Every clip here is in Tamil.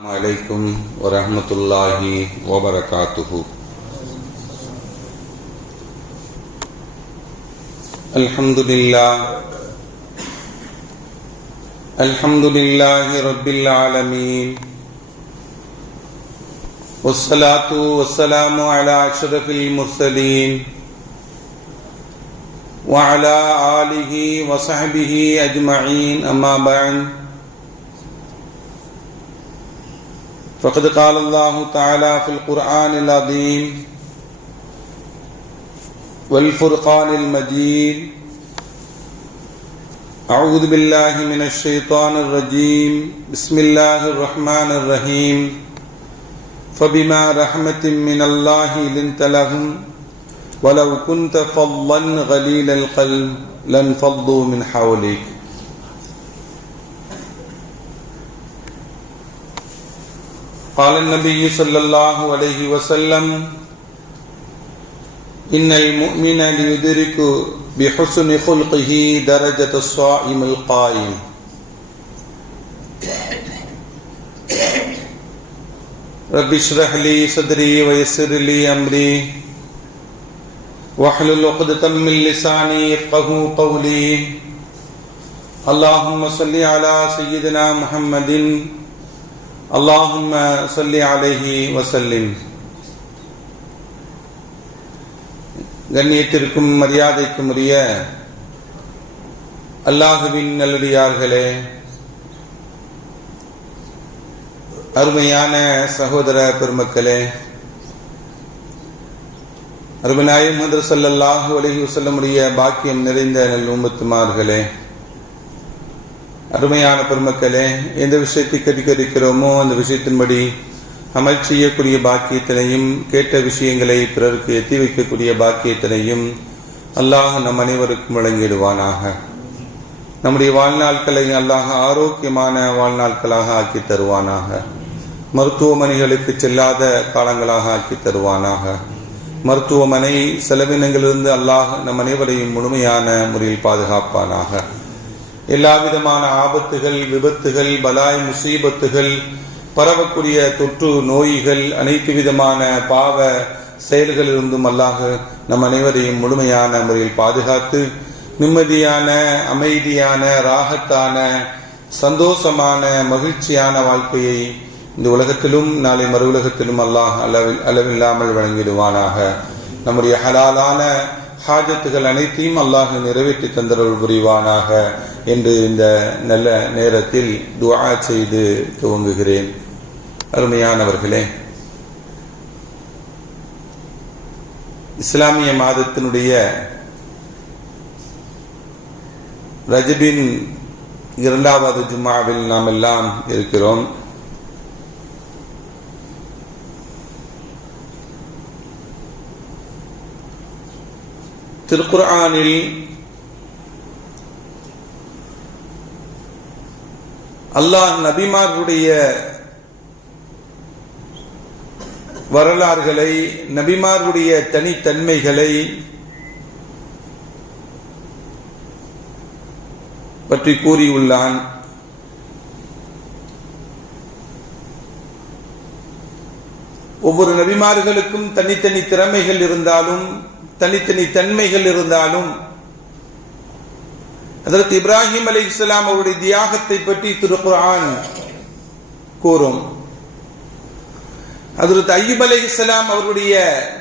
عليكم ورحمة الله وبركاته. الحمد لله رب العالمين، والصلاة والسلام على أشرف المرسلين وعلى آله وصحبه أجمعين، أما بعد، فقد قال الله تعالى في القرآن العظيم والفرقان المجيد: أعوذ بالله من الشيطان الرجيم، بسم الله الرحمن الرحيم. فبما رحمة من الله لنت لهم ولو كنت فظا غليظ القلب لانفضوا من حولك. قال النبي صلى الله عليه وسلم: إن المؤمن ليدرك بحسن خلقه درجة الصائم القائم. رب اشرح لي صدري ويسر لي أمري واحلل عقدة من لساني يفقهوا قولي. اللهم صل على سيدنا محمد اللهم صل عليه وسلم. கண்ணியத்திற்கும் மரியாதைக்கும் உரிய அல்லாஹுவின் நல்லடியார்களே, அருமையான சகோதர பெருமக்களே, அருமைநாயகம் முஹம்மது ஸல்லல்லாஹு அலைஹி வஸல்லம் உடைய பாக்கியம் நிறைந்த நல் உம்மத்துமார்களே, அருமையான பெருமக்களே, எந்த விஷயத்தை கற்கிறோமோ அந்த விஷயத்தின்படி அமல் செய்யக்கூடிய பாக்கியத்தினையும், கேட்ட விஷயங்களை பிறருக்கு எத்தி வைக்கக்கூடிய பாக்கியத்தினையும் அல்லாஹ் நம் அனைவருக்கும் வழங்கிடுவானாக. நம்முடைய வாழ்நாட்களை அல்லாஹ் ஆரோக்கியமான வாழ்நாட்களாக ஆக்கி தருவானாக. மருத்துவமனைகளுக்கு செல்லாத காலங்களாக ஆக்கி தருவானாக. மருத்துவமனை செலவினங்களிலிருந்து அல்லாஹ் நம் அனைவரையும் முழுமையான முறையில் பாதுகாப்பானாக. எல்லா விதமான ஆபத்துகள், விபத்துகள், பலாய் முசீபத்துகள், பரவக்கூடிய தொற்று நோய்கள், அனைத்து விதமான பாவ செயல்களிலிருந்தும் அல்லாஹ் நம் அனைவரையும் முழுமையான முறையில் பாதுகாத்து நிம்மதியான, அமைதியான, ராகத்தான, சந்தோஷமான, மகிழ்ச்சியான வாழ்க்கையை இந்த உலகத்திலும் நாளை மறு உலகத்திலும் அல்லாஹ் அளவில்லாமல் வழங்கிடுவானாக. நம்முடைய ஹலாலான ஹாஜத்துகள் அனைத்தையும் அல்லாஹ் நிறைவேற்றி தந்தருள் புரிவானாக என்று இந்த நல்ல நேரத்தில் துஆ செய்து துவங்குகிறேன். அருமையானவர்களே, இஸ்லாமிய மாதத்தினுடைய ரஜபின் 2வது ஜும்ஆவில் நாம் எல்லாம் இருக்கிறோம். திருக்குர்ஆனில் அல்லாஹ் நபிமார்களுடைய வரலாறுகளை, நபிமார்களுடைய தனித்தன்மைகளை பற்றி கூறியுள்ளான். ஒவ்வொரு நபிமார்களுக்கும் தனித்தனி திறமைகள் இருந்தாலும், தனித்தனி தன்மைகள் இருந்தாலும், ஹஜ்ரத் இப்ராஹிம் அலைஹிஸ்ஸலாம் அவருடைய தியாகத்தை பற்றி திருக்குர்ஆன் கூறும். ஹஜ்ரத் அய்யூப் அலைஹிஸ்ஸலாம் அவருடைய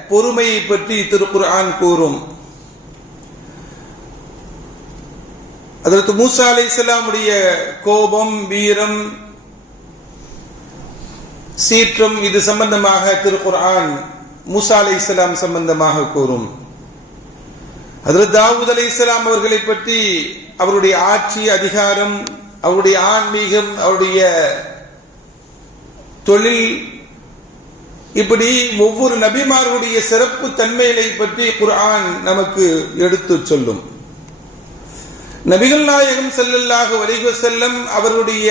பொறுமையை பற்றி திருக்குர்ஆன் கூறும். ஹஜ்ரத் மூசா அலைஹிஸ்ஸலாம் உடைய கோபம், வீரம், சீற்றம், இது சம்பந்தமாக திருக்குர்ஆன் மூசா அலைஹிஸ்ஸலாம் சம்பந்தமாக கூறும். ஹஜ்ரத் தாவூத் அலைஹிஸ்ஸலாம் அவர்களை பற்றி, அவருடைய ஆட்சி அதிகாரம், அவருடைய ஆன்மீகம், அவருடைய தொழில், இப்படி ஒவ்வொரு நபிமார்களுடைய சிறப்பு தன்மைகளை பற்றி குர்ஆன் நமக்கு எடுத்து சொல்லும். நபிகள் நாயகம் ஸல்லல்லாஹு அலைஹி வஸல்லம் அவருடைய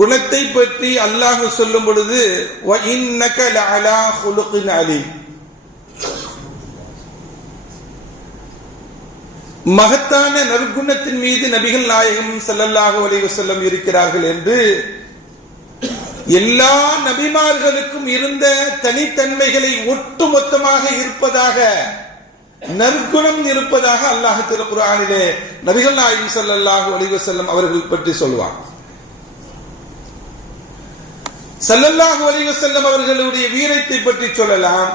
குணத்தை பற்றி அல்லாஹ் சொல்லும் பொழுது வ இன்னக லஅலா குலுகின் அலீம், மகத்தான நற்குணத்தின் மீது நபிகள் நாயகம் ஸல்லல்லாஹு அலைஹி வஸல்லம் இருக்கிறார்கள் என்று எல்லா நபிமார்களுக்கும் இருந்த தனித்தன்மைகளை ஒட்டுமொத்தமாக இருப்பதாக, நற்குணம் இருப்பதாக அல்லாஹ் திருக்குர்ஆனிலே நபிகள் நாயகம் ஸல்லல்லாஹு அலைஹி வஸல்லம் அவர்கள் பற்றி சொல்வார். ஸல்லல்லாஹு அலைஹி வஸல்லம் அவர்களுடைய வீரத்தை பற்றி சொல்லலாம்,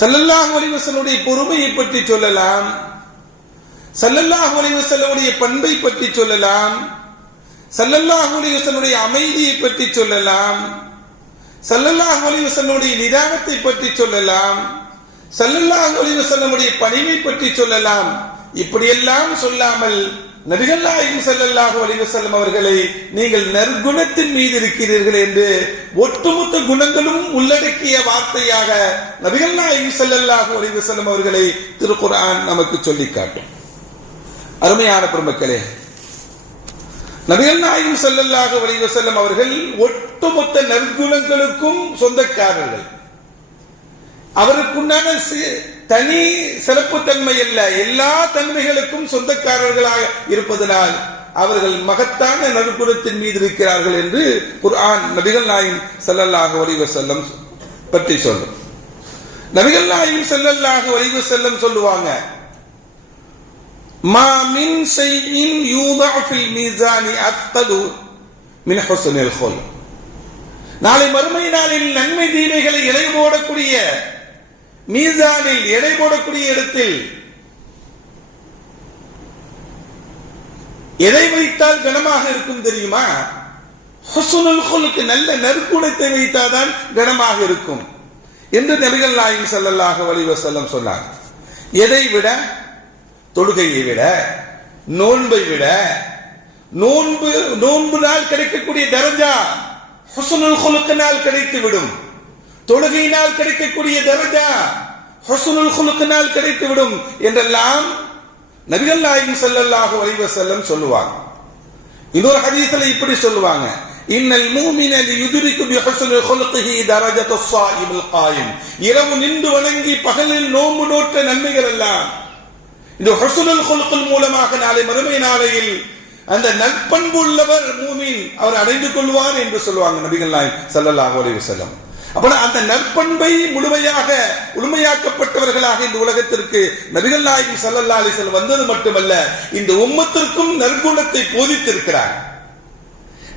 ஸல்லல்லாஹு அலைஹி வஸல்லுடைய பொறுமையை பற்றி சொல்லலாம், ஸல்லல்லாஹு அலைஹி வஸல்லுடைய பண்பை பற்றி சொல்லலாம், ஸல்லல்லாஹு அலைஹி வஸல்லுடைய அமைதியை பற்றி சொல்லலாம், ஸல்லல்லாஹு அலைஹி வஸல்லுடைய நிதானத்தை பற்றி சொல்லலாம், ஸல்லல்லாஹு அலைஹி வஸல்லுடைய பணிவை பற்றி சொல்லலாம். இப்படியெல்லாம் சொல்லாமல் நபிகள் நாயகம் ஸல்லல்லாஹு அலைஹி வஸல்லம் அவர்களை நீங்கள் நற்குணத்தின் மீது இருக்கிறீர்கள் என்று ஒட்டுமொத்த குணங்களும் உள்ளடக்கிய வார்த்தையாக நபிகள் நாயகம் ஸல்லல்லாஹு அலைஹி வஸல்லம் அவர்களை திருக்குர்ஆன் நமக்கு சொல்லி காட்டும். அருமையான பெருமக்களே, நபிகள் நாயகம் ஸல்லல்லாஹு அலைஹி வஸல்லம் அவர்கள் ஒட்டுமொத்த நற்குணங்களுக்கும் சொந்தக்காரர்கள். அவருக்குண்டான தனி சிறப்பு தன்மை அல்ல, எல்லா தன்மைகளுக்கும் சொந்தக்காரர்களாக இருப்பதனால் அவர்கள் மகத்தான நற்குணத்தின் மீது இருக்கிறார்கள் என்று குர்ஆன் நபிகள் நாயகம் ஸல்லல்லாஹு அலைஹி வஸல்லம் பற்றி சொல்லும். நபிகள் நாயகம் ஸல்லல்லாஹு அலைஹி வஸல்லம் சொல்லுவாங்க, மா மின் ஷைஇன் யூதஅ ஃபில் மீசானி அத்கலு மின் ஹுஸ்னில் குல்க். நாளை மறுமை நாளில் நன்மை தீமைகளை எடை போடக்கூடிய மீசானில் எடை போடக்கூடிய இடத்தில் எதை வைத்தால் கனமாக இருக்கும் தெரியுமா? ஹுஸ்னுல் குல்க், நல்ல நற்குணத்தை வைத்தால்தான் கனமாக இருக்கும் என்று நபிகள் நாயகம் ஸல்லல்லாஹு அலைஹி வஸல்லம் சொன்னார். எதை விட? தொழுகையை விட, நோன்பை விட. நோன்பு நாள் கிடைக்கக்கூடிய தரஜா ஹுஸ்னுல் குல்கினால் கிடைத்துவிடும். தொழுகையினால் கிடைக்கக்கூடிய தரஜா ஹுஸ்னுல் குல்கினால் கிடைத்துவிடும் என்றெல்லாம் நபிகள் நாயகம் ஸல்லல்லாஹு அலைஹி வஸல்லம் சொல்லுவாங்க. இன்னொரு ஹதீஸ்ல இப்படி சொல்லுவாங்க, இன்னல் மூமின லியுத்ரிகு பிஹுஸ்னில் குல்கிஹி தரஜத்துஸ் ஸாயிமில் காயிம். இரவு நின்று வணங்கி பகலில் நோன்பு நோற்ற நன்மைகள் எல்லாம் இந்த ஹுஸ்னுல் குல்கின் மூலமாக நாளை மறுமை நாளையில் அந்த நற்பண்பு உள்ளவர் மூமின் அவர் அடைந்து கொள்வார் என்று சொல்லுவாங்க நபிகள் நாயகம் ஸல்லல்லாஹு அலைஹி வஸல்லம். அப்ப அந்த நற்பண்பை முழுமையாக்கப்பட்டவர்களாக இந்த உலகத்திற்கு நபிகள் நாயகம் ஸல்லல்லாஹு அலைஹி வஸல்லம் வந்தது மட்டுமல்ல, இந்த உம்மத்திற்கும் நற்குணத்தை போதித்திருக்கிறார்.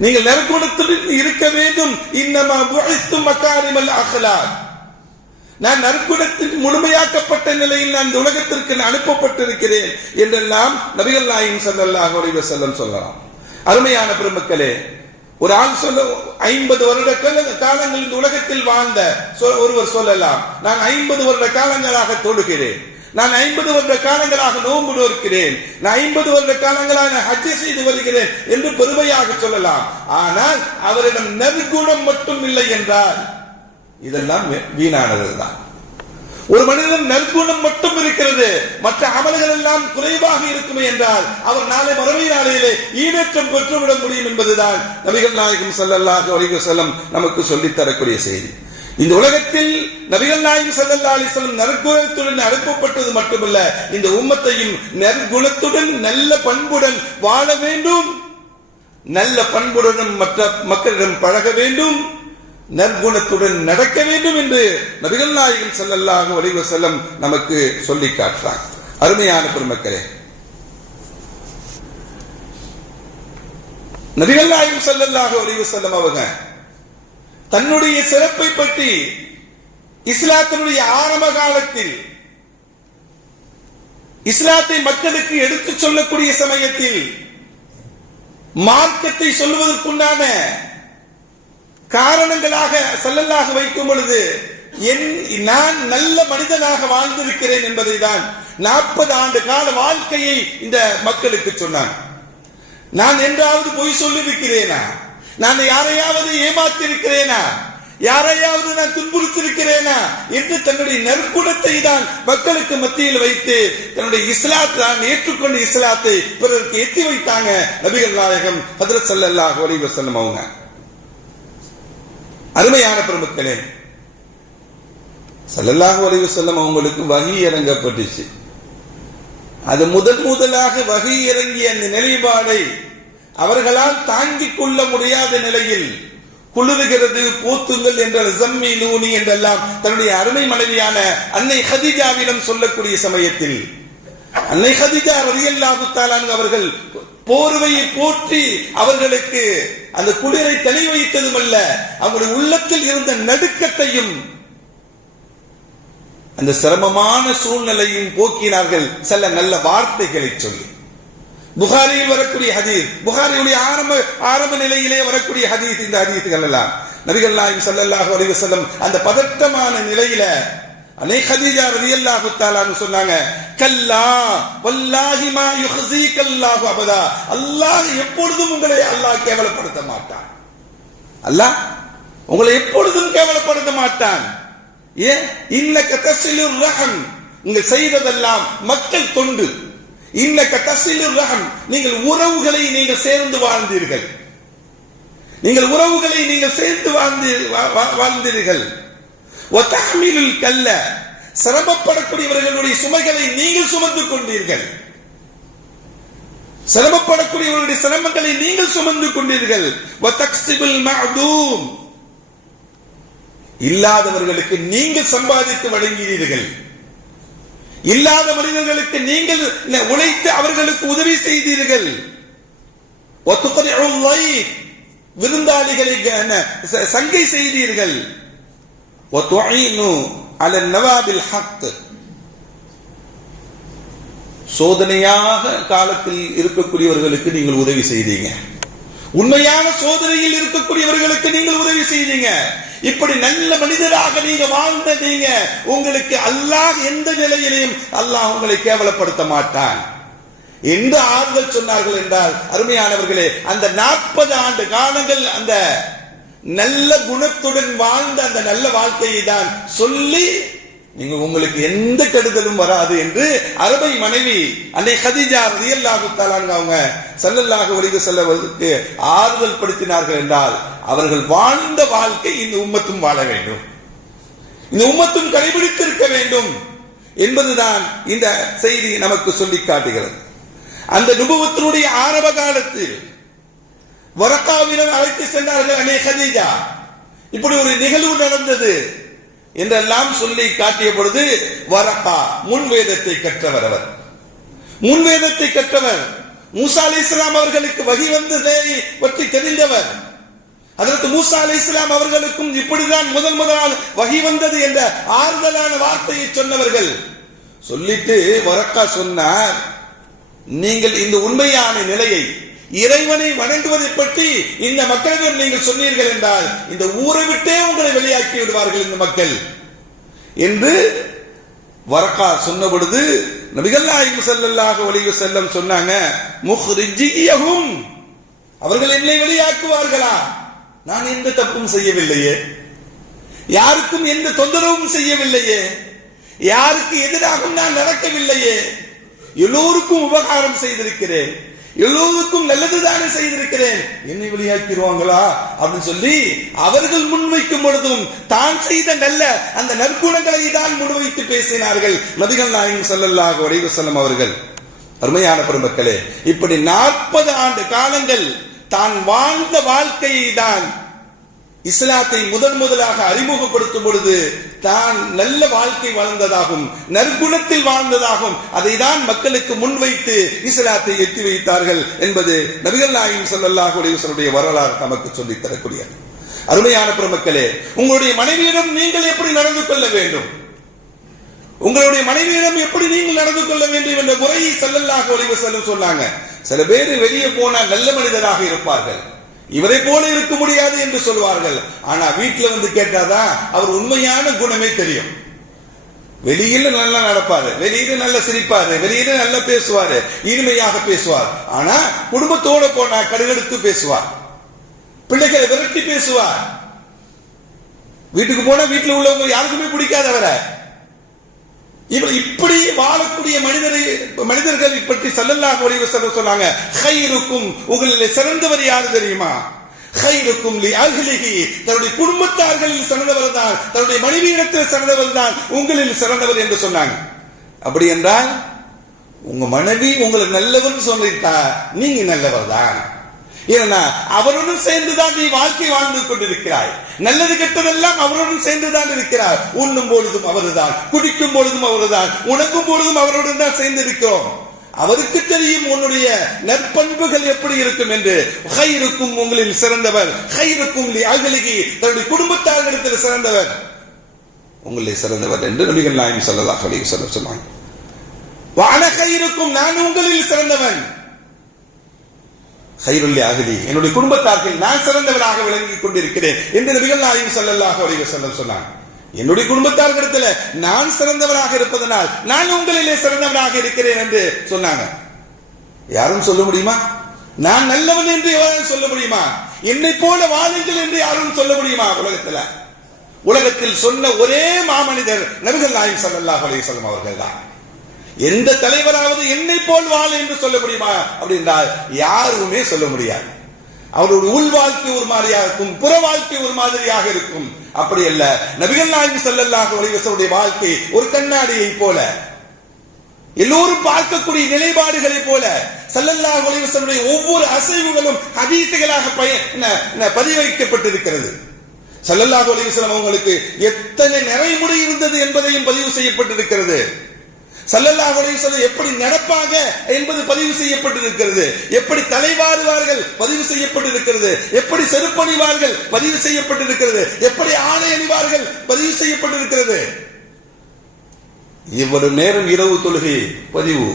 நீங்கள் நற்குணத்துடன் இருக்க வேண்டும். இன்னமா புஇஸ்து மகாரிமல் அக்லாக். நான் நற்குணத்தின் முழுமையாக்கப்பட்ட நிலையில் நான் இந்த உலகத்திற்கு அனுப்பப்பட்டிருக்கிறேன் என்றெல்லாம் நபிகள் நாயகம் ஸல்லல்லாஹு அலைஹி வஸல்லம் சொல்லலாம். அருமையான பெருமக்களே, ஒரு ஆள் சொல்ல 50 வருட காலங்கள் இந்த உலகத்தில் வாழ்ந்த ஒருவர் சொல்லலாம், நான் 50 வருட காலங்களாக தொழுகிறேன், நான் 50 வருட காலங்களாக நோன்பு நோக்கிறேன், நான் 50 வருட காலங்களாக ஹஜ் செய்து வருகிறேன் என்று பெருமையாக சொல்லலாம். ஆனால் அவரிடம் நற்குணம் மட்டும் இல்லை என்றால் இதெல்லாம் வீணானதுதான். ஒரு மனிதன் நற்குணம் மட்டும் இருக்கிறது, மற்ற அமல்கள் எல்லாம் குறைவாக இருக்குமே என்றால் அவர் நாளை மறுமை நாளையிலே ஈடேற்றம் பெற்றுவிட முடியும் என்பதுதான் நபிகள் நாயகம் ஸல்லல்லாஹு அலைஹி வஸல்லம் நமக்கு சொல்லித் தரக்கூடிய செய்தி. இந்த உலகத்தில் நபிகள் நாயகம் ஸல்லல்லாஹு அலைஹி வஸல்லம் நற்குணத்துடன் அனுப்பப்பட்டது மட்டுமல்ல, இந்த உம்மத்தையும் நற்குணத்துடன் நல்ல பண்புடன் வாழ வேண்டும், நல்ல பண்புடனும் மற்ற மக்களிடம் பழக வேண்டும், நற்குணத்துடன் நடக்க வேண்டும் என்று நபிகள் நாயகம் ஸல்லல்லாஹு அலைஹி வஸல்லம் நமக்கு சொல்லி காட்டுறாங்க. அருமையான பெருமக்களே, நபிகள் நாயகம் ஸல்லல்லாஹு அலைஹி வஸல்லம் அவங்க தன்னுடைய சிறப்பை பற்றி இஸ்லாத்தினுடைய ஆரம்ப காலத்தில் இஸ்லாத்தை மக்களுக்கு எடுத்துச் சொல்லக்கூடிய சமயத்தில் மார்க்கத்தை சொல்லுவதற்குண்டான காரணங்களாக ஸல்லல்லாஹு வைக்கும் பொழுது நான் நல்ல மனிதனாக வாழ்ந்திருக்கிறேன் என்பதை தான் 40 ஆண்டு கால வாழ்க்கையை இந்த மக்களுக்கு சொன்னான். நான் என்றாவது பொய் சொல்லியிருக்கிறேனா? நான் யாரையாவது ஏமாத்திருக்கிறேனா? யாரையாவது நான் துன்புறுத்திருக்கிறேனா என்று தன்னுடைய நற்குணத்தை தான் மக்களுக்கு மத்தியில் வைத்து தன்னுடைய இஸ்லாத்தை தான் ஏற்றுக்கொண்ட இஸ்லாத்தை பிறருக்கு எத்தி வைத்தாங்க நபிகள் நாயகம் ஹஜ்ரத் ஸல்லல்லாஹு அலைஹி வஸல்லம் அவங்க. அருமையான பெருமக்களே, ஸல்லல்லாஹு அலைஹி வஸல்லம் அவங்களுக்கு வஹி இறங்கப்பட்டுச்சு. அது முதலாக வஹி இறங்கிய அந்த நிலைப்பாடை அவர்களால் தாங்கிக் கொள்ள முடியாத நிலையில் குளிர்கிறது போத்துங்கள் என்ற ஜம்மிலூனி என்றெல்லாம் தன்னுடைய அருமை மனைவியான அன்னை ஹதீஜாவிடம் சொல்லக்கூடிய சமயத்தில் அன்னை ஹதீஜா ரலியல்லாஹு தஆலா அவர்கள் போர்வையை போற்றி அவர்களுக்கு அந்த குளிரை தணி வைத்ததும் அல்ல, அவருடைய உள்ளத்தில் இருந்த நடுக்கத்தையும் அந்த சிரமமான சூழ்நிலையும் போக்கினார்கள் சில நல்ல வார்த்தைகளை சொல்லி. புகாரியில் வரக்கூடிய ஹதீஸ், புகாரியுடைய ஆரம்ப நிலையிலே வரக்கூடிய ஹதீஸ், இந்த ஹதீஸ்கள் எல்லாம் நபிகள் நாயகம் ஸல்லல்லாஹு அலைஹி வஸல்லம் அந்த பதட்டமான நிலையில அன்னை ஹதீஜா ரலியல்லாஹு தஆலா சொன்னாங்க, கல்லா வல்லாஹி மா யுஹ்ஸீகல்லாஹு அபதா, அல்லாஹ் எப்பொழுதும் உங்களை அல்லாஹ் கேவலப்படுத்த மாட்டான். அல்லாஹ் உங்களை எப்பொழுதும் கேவலப்படுத்த மாட்டான். ஏன்? இன்னக தஸிலுர் ரஹம், நீங்கள் செய்ததெல்லாம் மக்கள் தொண்டு. இன்னக தஸிலுர் ரஹம், நீங்கள் உறவுகளை நீங்கள் சேர்ந்து வாழ்ந்தீர்கள், நீங்கள் உறவுகளை நீங்கள் சேர்ந்து வாழ்ந்தீர்கள். வதஹ்மிலுல் கல்ல, சிரமப்படக்கூடியவர்களுடைய சுமைகளை நீங்கள் சுமந்து கொண்டீர்கள், சிரமப்படக்கூடியவர்களுடைய சிரமங்களை நீங்கள் சுமந்து கொண்டீர்கள். வதக்ஸிபுல் மஅதூம், இல்லாதவர்களுக்கு நீங்கள் சம்பாதித்து வழங்கினீர்கள், இல்லாத மனிதர்களுக்கு நீங்கள் உழைத்து அவர்களுக்கு உதவி செய்தீர்கள். வதுக்ரிஉல் லைஃப், விருந்தாளிகளை சங்கை செய்தீர்கள். வதுஈனு அலா நவாபில் ஹக், சோதனையாக காலத்தில் இருக்கக்கூடியவர்களுக்கு நீங்கள் உதவி செய்தீங்க, உண்மையான சோதனையில் இருக்கக்கூடியவர்களுக்கு நீங்கள் உதவி செய்தீங்க. இப்படி நல்ல மனிதராக நீங்க வாழ்ந்தீங்க. உங்களுக்கு அல்லாஹ் எந்த நிலையிலையும் அல்லாஹ் உங்களை கேவலப்படுத்த மாட்டான் என்று ஆறுதல் சொன்னார்கள் என்றால், அருமையானவர்களே, அந்த 40 ஆண்டு காலங்கள் அந்த நல்ல குணத்துடன் வாழ்ந்த அந்த நல்ல வாழ்க்கையை தான் சொல்லி நீங்க உங்களுக்கு எந்த கெடுதலும் வராது என்று அருமை மனைவி அன்னை ஹதீஜா ரலியல்லாஹு தஆலா அவங்க ஸல்லல்லாஹு அலைஹி வஸல்லமுக்கு ஆறுதல் படுத்தினார்கள் என்றால், அவர்கள் வாழ்ந்த வாழ்க்கை இந்த உம்மத்தும் வாழ வேண்டும், இந்த உம்மத்தும் கடைபிடித்திருக்க வேண்டும் என்பதுதான் இந்த செய்தி நமக்கு சொல்லி காட்டுகிறது. அந்த நுபுவத்தினுடைய ஆரம்ப காலத்தில் வரக்காவிடம் அழைத்து சென்றார்கள் அன்னை ஹதீஜா. இப்படி ஒரு நிகழ்வு நடந்தது என்றெல்லாம் சொல்லி காட்டிய பொழுது, வரக்கா முன்வேதத்தை கற்றவர், அவர் முன்வேதத்தை கற்றவர், மூசா அலைஹிஸ்ஸலாம் அவர்களுக்கு வஹி வந்ததை பற்றி தெரிந்தவர். அதற்கு மூசா அலைஹிஸ்ஸலாம் அவர்களுக்கும் இப்படிதான் முதல் வஹி வந்தது என்ற ஆறுதலான வார்த்தையை சொன்னவர்கள். சொல்லிட்டு வரக்கா சொன்னார், நீங்கள் இந்த உண்மையான நிலையை, இறைவனை வணங்குவதை பற்றி இந்த மக்களிடம் நீங்கள் சொன்னீர்கள் என்றால் இந்த ஊரை விட்டே உங்களை வெளியாக்கி விடுவார்கள் இந்த மக்கள் என்று வரக்கா சொன்ன பொழுது நபிகள் நாயகம் ஸல்லல்லாஹு அலைஹி வஸல்லம் சொன்னாங்க, முஹ்ரிஜியஹும், அவர்கள் என்னை வெளியாக்குவார்களா? நான் எந்த தப்பும் செய்யவில்லையே, யாருக்கும் எந்த தொந்தரவும் செய்யவில்லையே, யாருக்கு எதிராகவும் நான் நடக்கவில்லையே, எல்லோருக்கும் உபகாரம் செய்திருக்கிறேன், எல்லோருக்கும் நல்லதுதானே செய்திருக்கிறேன், என்னை வெளியாக்கிடுவாங்களா அப்படின்னு சொல்லி அவர்கள் முன்வைக்கும் பொழுதும் தான் செய்த நல்ல அந்த நற்குணங்களை தான் முன்வைத்து பேசினார்கள் நபிகள் நாயகம் ஸல்லல்லாஹு அலைஹி வஸல்லம் அவர்கள். அருமையான பெருமக்களே, இப்படி 40 ஆண்டு காலங்கள் தான் வாழ்ந்த வாழ்க்கையை தான் இஸ்லாத்தை முதலாக அறிமுகப்படுத்தும் பொழுது தான் நல்ல வாழ்க்கை வாழ்ந்ததாகும், நற்குணத்தில் வாழ்ந்ததாகும், அதை தான் மக்களுக்கு முன்வைத்து இஸ்லாத்தை எட்டி வைத்தார்கள் என்பது நபிகள் நாயகம் ஸல்லல்லாஹு அலைஹி வஸல்லம் வரலாறு நமக்கு சொல்லித் தரக்கூடியது. அருமையான பெருமக்களே, உங்களுடைய மனைவியிடம் நீங்கள் எப்படி நடந்து கொள்ள வேண்டும், உங்களுடைய மனைவியிடம் எப்படி நீங்கள் நடந்து கொள்ள வேண்டும் என்ற முறையை ஸல்லல்லாஹு அலைஹி வஸல்லம் சொன்னாங்க. சில பேர் வெளியே போனா நல்ல மனிதராக இருப்பார்கள், இவரை போல இருக்க முடியாது என்று சொல்வார்கள். ஆனா வீட்டுல வந்து கேட்டாதான் அவர் உண்மையான குணமே தெரியும். வெளியில நல்லா நடப்பாரு, வெளியில நல்ல சிரிப்பாரு, வெளியில நல்லா பேசுவாரு, இனிமையாக பேசுவார். ஆனா குடும்பத்தோட போனா கடுகடுத்து பேசுவார், பிள்ளைகளை விரட்டி பேசுவார். வீட்டுக்கு போனா வீட்டுல உள்ளவங்க யாருக்குமே பிடிக்காதவரை. இப்படி வாழக்கூடிய மனிதர்களை பற்றி ஸல்லல்லாஹு அலைஹி வஸல்லம் சொன்னாங்க, கைருக்கும், உங்களிலே சிறந்தவர் யாரு தெரியுமா? கைருக்கும் லி அஹ்லிஹி, தன்னுடைய குடும்பத்தார்களில் சிறந்தவர் தான், தன்னுடைய மனைவியிடத்தில் சிறந்தவர் தான் உங்களில் சிறந்தவர் என்று சொன்னாங்க. அப்படி என்றால் உங்க மனைவி உங்களை நல்லவர் சொல்லிட்டா நீங்க நல்லவர் தான். ஏன்னா அவருடன் சேர்ந்துதான் நீ வாழ்க்கை வாழ்ந்து கொண்டிருக்கிறாய். நல்லது கெட்டதெல்லாம் அவருடன் சேர்ந்துதான் இருக்கிறார். உண்ணும் பொழுதும் அவருதான், குடிக்கும் பொழுதும் அவருதான், உணக்கும் பொழுதும் அவருடன் தான் சேர்ந்து இருக்கிறோம். அவருக்கு தெரியும் உன்னுடைய நற்பண்புகள் எப்படி இருக்கும் என்று. ஹைருக்கும் உங்களில் சிறந்தவர், ஹைருக்கும் அகலிகி தன்னுடைய குடும்பத்தாரிடத்தில் சிறந்தவர், உங்களில் சிறந்தவர் என்று நபிகள் நாயகம் ஸல்லல்லாஹு அலைஹி வஸல்லம் சொன்னாங்க. வஅன ஹைருக்கும், நான் உங்களில் சிறந்தவன். ஹைருல் அகலி, என்னுடைய குடும்பத்தார்கள் நான் சிறந்தவராக விளங்கிக் கொண்டிருக்கிறேன் என்று நபிகள் நாயகம் ஸல்லல்லாஹு அலைஹி வஸல்லம் சொன்னாங்க. என்னுடைய குடும்பத்தார்களிடத்தில் நான் சிறந்தவராக இருப்பதனால் நான் உங்களிலே சிறந்தவராக இருக்கிறேன் என்று சொன்னாங்க. யாரும் சொல்ல முடியுமா? நான் நல்லவன் என்று யாரும் சொல்ல முடியுமா? என்னை போல வாழுங்கள் என்று யாரும் சொல்ல முடியுமா? உலகத்தில் சொன்ன ஒரே மாமனிதர் நபிகள் நாயகம் ஸல்லல்லாஹு அலைஹி வஸல்லம் அவர்கள் தான். எந்த தலைவராவது என்னை போல் வாழ என்று சொல்ல முடியுமா அப்படின்றால் யாருமே சொல்ல முடியாது. அவருடைய உள் வாழ்க்கை ஒரு மாதிரியாக இருக்கும், புற வாழ்க்கை ஒரு மாதிரியாக இருக்கும். அப்படி அல்ல, நபிகள் நாயகம் ஸல்லல்லாஹு அலைஹி வஸல்லம் வாழ்க்கை ஒரு கண்ணாடியை போல, எல்லோரும் பார்க்கக்கூடிய நிலைப்பாடுகளை போல ஸல்லல்லாஹு அலைஹி வஸல்லம் ஒவ்வொரு அசைவுகளும் ஹதீஸ்களாக பதிவு வைக்கப்பட்டிருக்கிறது. ஸல்லல்லாஹு அலைஹி வஸல்லம் அவங்களுக்கு எத்தனை நிறைமுறை இருந்தது என்பதையும் பதிவு செய்யப்பட்டிருக்கிறது. ஸல்லல்லாஹு அலைஹி வஸல்லம் எப்படி நடப்பாங்க என்பது பதிவு செய்யப்பட்டிருக்கிறது. எப்படி தலைவாறுவார்கள் பதிவு செய்யப்பட்டிருக்கிறது. எப்படி செருப்பணிவார்கள் பதிவு செய்யப்பட்டிருக்கிறது. எப்படி ஆடை அணிவார்கள் பதிவு செய்யப்பட்டிருக்கிறது. இவ்வளவு நேரம் இரவு தொழுகை பதிவு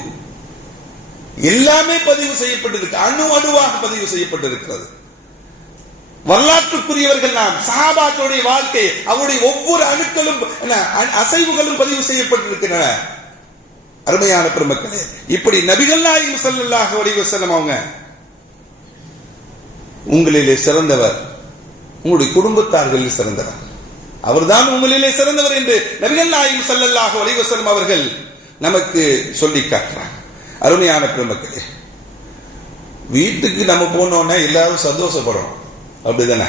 எல்லாமே பதிவு செய்யப்பட்டிருக்கு. அணு அணுவாக பதிவு செய்யப்பட்டிருக்கிறது. வரலாற்றுக்குரியவர்கள் நாம். சஹாபாக்களுடைய வாழ்க்கை, அவருடைய ஒவ்வொரு அணுக்களும் அசைவுகளும் பதிவு செய்யப்பட்டிருக்கின்றன. அருமையான பெருமக்களே, இப்படி நபிகள் நாயகம் ஸல்லல்லாஹு அலைஹி வஸல்லம் அவங்க உங்களிலே சிறந்தவர், உங்களுடைய குடும்பத்தார்களில் சிறந்தவர், அவர்தான் உங்களிலே சிறந்தவர் என்று நபிகள் நாயகம் ஸல்லல்லாஹு அலைஹி வஸல்லம் அவர்கள் நமக்கு சொல்லி காட்டுறாங்க. அருமையான பெருமக்களே, வீட்டுக்கு நம்ம போனோம்னா எல்லாரும் சந்தோஷப்படுறோம், அப்படிதானே?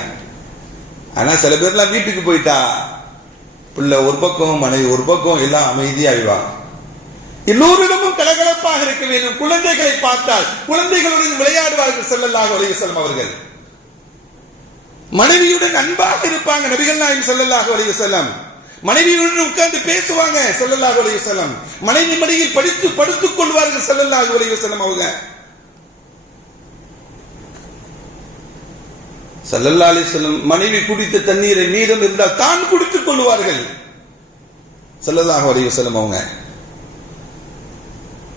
ஆனா சில பேர்லாம் வீட்டுக்கு போயிட்டா பிள்ளை ஒரு பக்கம், மனைவி ஒரு பக்கம், எல்லாம் அமைதியாகிடுவாங்க. எல்லோரிடமும் கலகலப்பாக இருக்க வேண்டும். குழந்தைகளை பார்த்தால் குழந்தைகளுடன் விளையாடுவார்கள் ஸல்லல்லாஹு அலைஹி வஸல்லம் அவர்கள். மனைவியுடன் அன்பாக இருப்பாங்க நபிகள் நாயகம் ஸல்லல்லாஹு அலைஹி வஸல்லம். மனைவியுடன் உட்கார்ந்து பேசுவாங்க ஸல்லல்லாஹு அலைஹி வஸல்லம். மனைவி மடியில் படுத்துக் கொள்வார்கள் ஸல்லல்லாஹு அலைஹி வஸல்லம் அவங்க. ஸல்லல்லாஹு அலைஹி வஸல்லம் மனைவி குடித்த தண்ணீரை மீதம் இருந்தால் தான் குடித்துக் கொள்வார்கள் ஸல்லல்லாஹு அலைஹி வஸல்லம் அவங்க.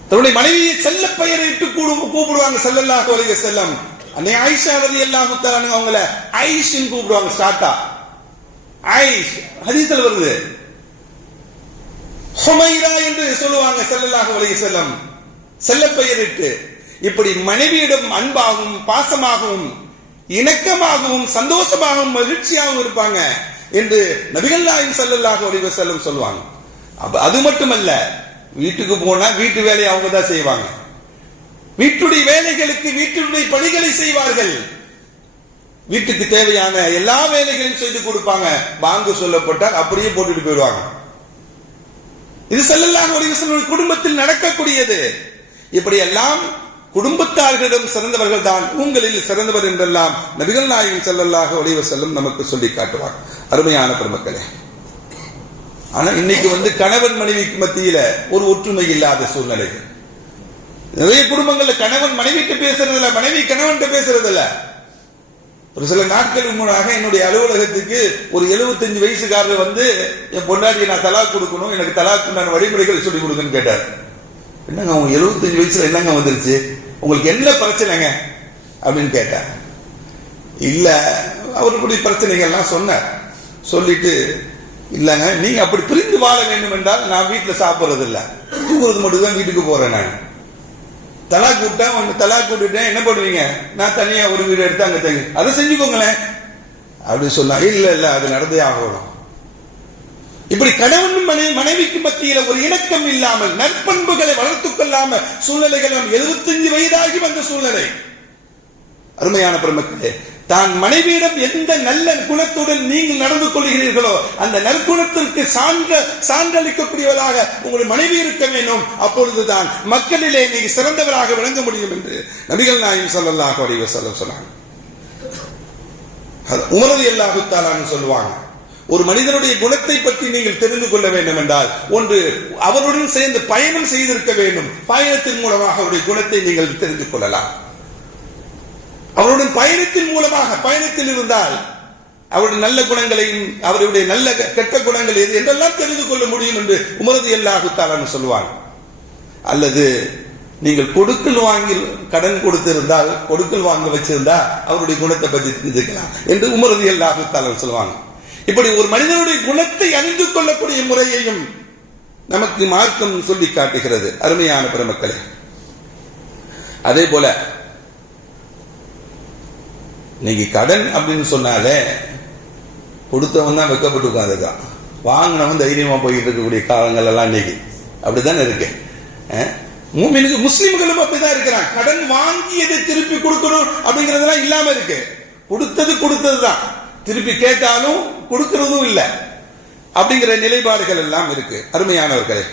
தன்னுடைய மனைவியை செல்ல பெயரிட்டு கூப்பிடுவாங்க ஸல்லல்லாஹு அலைஹி வஸல்லம். அன்னை ஆயிஷா ரலியல்லாஹு தஆலா அவங்கள ஆயிஷின்னு கூப்பிடுவாங்க. ஷார்ட்டா ஆயிஷ் ஹதீஸ்ல வருது. ஹுமைரா என்று சொல்லுவாங்க ஸல்லல்லாஹு அலைஹி வஸல்லம், செல்ல பெயரிட்டு. இப்படி மனைவியிடம் அன்பாகவும் பாசமாகவும் இணக்கமாகவும் சந்தோஷமாகவும் மகிழ்ச்சியாகவும் இருப்பாங்க என்று நபிகள் நாயகம் ஸல்லல்லாஹு அலைஹி வஸல்லம் சொல்லுவாங்க. அது மட்டுமல்ல, வீட்டுக்கு போனா வீட்டு வேலையை அவங்க தான் செய்வாங்க. வீட்டுடைய வேலைகளுக்கு வீட்டுடைய பணிகளை செய்வார்கள். வீட்டுக்கு தேவையான எல்லா வேலைகளையும் செய்து கொடுப்பாங்க. பாங்கு சொல்லப்பட்டால் அப்படியே போட்டுட்டு போயிடுவாங்க. இது ஸல்லல்லாஹு அலைஹி வஸல்லம் குடும்பத்தில் நடக்கக்கூடியது. இப்படி எல்லாம் குடும்பத்தார்களிடம் சிறந்தவர்கள் தான் உங்களில் சிறந்தவர் என்றெல்லாம் நபிகள் நாயகம் ஸல்லல்லாஹு அலைஹி வஸல்லம் நமக்கு சொல்லி காட்டுவார். அருமையான பெருமக்களே, ஆனா இன்னைக்கு கணவன் மனைவிக்கு மத்தியில ஒரு ஒற்றுமை இல்லாத சூழ்நிலை. நிறைய குடும்பங்கள்ல கணவன் மனைவிட்டு பேசுறது இல்ல, மனைவி கணவன் பேசுறது இல்ல. ஒரு சில நாட்களுக்கு முன்னாக என்னுடைய அலுவலகத்துக்கு ஒரு 75 வயசுக்காரர் என் பொண்டாட்டியை நான் தலாக் கொடுக்கணும், எனக்கு தலாக் உண்டான வழிமுறைகள் சொல்லிக் கொடுக்குன்னு கேட்டார். என்னங்க அவங்க 75 வயசுல என்னங்க வந்துருச்சு, உங்களுக்கு என்ன பிரச்சனைங்க அப்படின்னு கேட்டார். இல்ல அவருடைய பிரச்சனைகள்லாம் சொன்னார். சொல்லிட்டு, இல்லங்க நீங்க அப்படி பிரிந்து வாழ வேண்டும் என்றால் நான் வீட்டுல சாப்பிடுறது இல்ல, தூங்குறது மட்டும் தான் வீட்டுக்கு போறேன். நான் தலாக் கூப்பிட்டேன், தலாக் கூப்பிட்டுட்டேன், என்ன பண்ணுவீங்க, நான் தனியா ஒரு வீடு எடுத்து அங்க தங்கி அதை செஞ்சுக்கோங்களேன் அப்படின்னு சொன்னா, இல்ல இல்ல அது நடந்தே ஆகணும். இப்படி கணவன் மனைவிக்கு மத்தியில ஒரு இணக்கம் இல்லாமல் நற்பண்புகளை வளர்த்துக் கொள்ளாம சூழ்நிலைகள் 75 வயதாகி வந்த சூழ்நிலை. அருமையான பெருமக்களே, தான் மனைவியிடம் எந்த நல்ல குணத்துடன் நீங்கள் நடந்து கொள்கிறீர்களோ அந்த நற்குணத்திற்கு சான்றளிக்கக்கூடியவராக உங்களுடைய மனைவி இருக்க வேண்டும். அப்பொழுதுதான் மக்களிலே நீங்கள் சிறந்தவராக விளங்க முடியும் என்று நபிகள் நாயகம் ஸல்லல்லாஹு அலைஹி வஸல்லம் சொன்னாங்க. உமர் ரலியல்லாஹு தஆலா சொல்லுவாங்க, ஒரு மனிதனுடைய குணத்தை பற்றி நீங்கள் தெரிந்து கொள்ள வேண்டும் என்றால் ஒன்று அவருடன் சேர்ந்து பயணம் செய்திருக்க வேண்டும். பயணத்தின் மூலமாக அவருடைய குணத்தை நீங்கள் தெரிந்து கொள்ளலாம். அவருடன் பயணத்தின் மூலமாக பயணத்தில் இருந்தால் அவருடைய நல்ல குணங்களையும் அவருடைய நல்ல கெட்ட குணங்கள் எது என்றெல்லாம் தெரிந்து கொள்ள முடியும் என்று உமர் ரலியல்லாஹு தஆலா சொல்லுவாங்க. அல்லது நீங்கள் கொடுக்கல் வாங்கி கடன் கொடுத்திருந்தால் கொடுக்கல் வாங்க வச்சிருந்தா அவருடைய குணத்தை பற்றி தெரிஞ்சுக்கலாம் என்று உமர் ரலியல்லாஹு தஆலா சொல்லுவாங்க. இப்படி ஒரு மனிதனுடைய குணத்தை அறிந்து கொள்ளக்கூடிய முறையையும் நமக்கு மார்க்கம் சொல்லி காட்டுகிறது. அருமையான பெருமக்களே, அதே போல இன்னைக்கு கடன் அப்படின்னு சொன்னாலே கொடுத்தவன் தான் வெக்கப்பட்டு உட்காந்துருக்கான், வாங்கினவன் தைரியமா போயிட்டு இருக்கக்கூடிய காலங்கள் எல்லாம் இன்னைக்கு அப்படித்தானே இருக்கு. முஸ்லிம்களும் அப்படிதான் இருக்கிறான். கடன் வாங்கியதை திருப்பி கொடுக்கணும் அப்படிங்கறதெல்லாம் இல்லாம இருக்கு. கொடுத்ததுதான், திருப்பி கேட்டாலும் கொடுக்கிறதும் இல்லை அப்படிங்கிற நிலைப்பாடுகள் எல்லாம் இருக்கு. அருமையானவர்களே,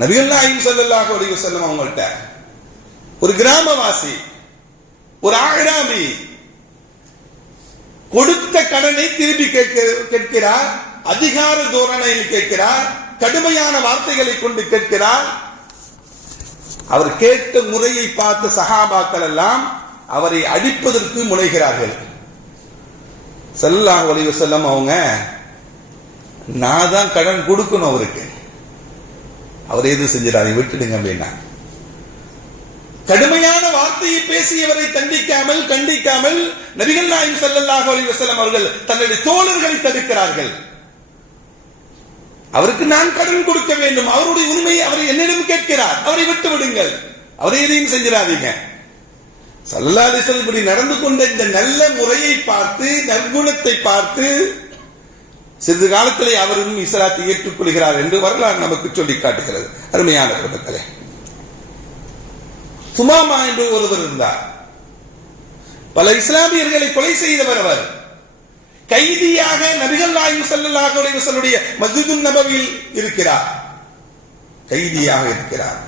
நபிகள் நாயகம் ஸல்லல்லாஹு அலைஹி வஸல்லம் அவங்கள்ட்ட ஒரு கிராமவாசி, ஒரு ஆகிராமி கொடுத்த கடனை திருப்பி கேட்கிறார். அதிகார தோரணையில் கேட்கிறார், கடுமையான வார்த்தைகளை கொண்டு கேட்கிறார். அவர் கேட்ட முறையை பார்த்த சஹாபாக்கள் எல்லாம் அவரை அடிப்பதற்கு முனைகிறார்கள். ஸல்லல்லாஹு அலைஹி வஸல்லம் அவங்க, நான் தான் கடன் கொடுக்கணும் அவருக்கு, அவர் எது செஞ்சிடாரு, விட்டுடுங்க அப்படின்னா. கடுமையான வார்த்தையை பேசியவரை கண்டிக்காமல் நபிகள் நாயகம் ஸல்லல்லாஹு அலைஹி வஸல்லம் அவர்கள் தன்னுடைய தோழர்களை தடுக்கிறார்கள். அவருக்கு நான் கடன் கொடுக்க வேண்டும், அவருடைய உரிமையை அவர் என்னிடம் கேட்கிறார், அவரை விட்டு விடுங்கள், அவரை எதையும் செஞ்சிடாதீங்க. ஸல்லல்லாஹு அலைஹி வஸல்லம் இப்படி நடந்து கொண்ட இந்த நல்ல முறையை பார்த்து, நற்குணத்தை பார்த்து சிறிது காலத்திலே அவரும் இஸ்லாத்தை ஏற்றுக்கொள்கிறார் என்று வரலாறு நமக்கு சொல்லி காட்டுகிறது. அருமையான பெருமக்களே, சுமாமா என்று ஒருவர் இருந்தார். பல இஸ்லாமியர்களை கொலை செய்தவர். அவர் கைதியாக நபிகள் நாயகம் ஸல்லல்லாஹு அலைஹி வஸல்லம் மஸ்ஜிதுன் நபவியில் இருக்கிறார், கைதியாக இருக்கிறார்.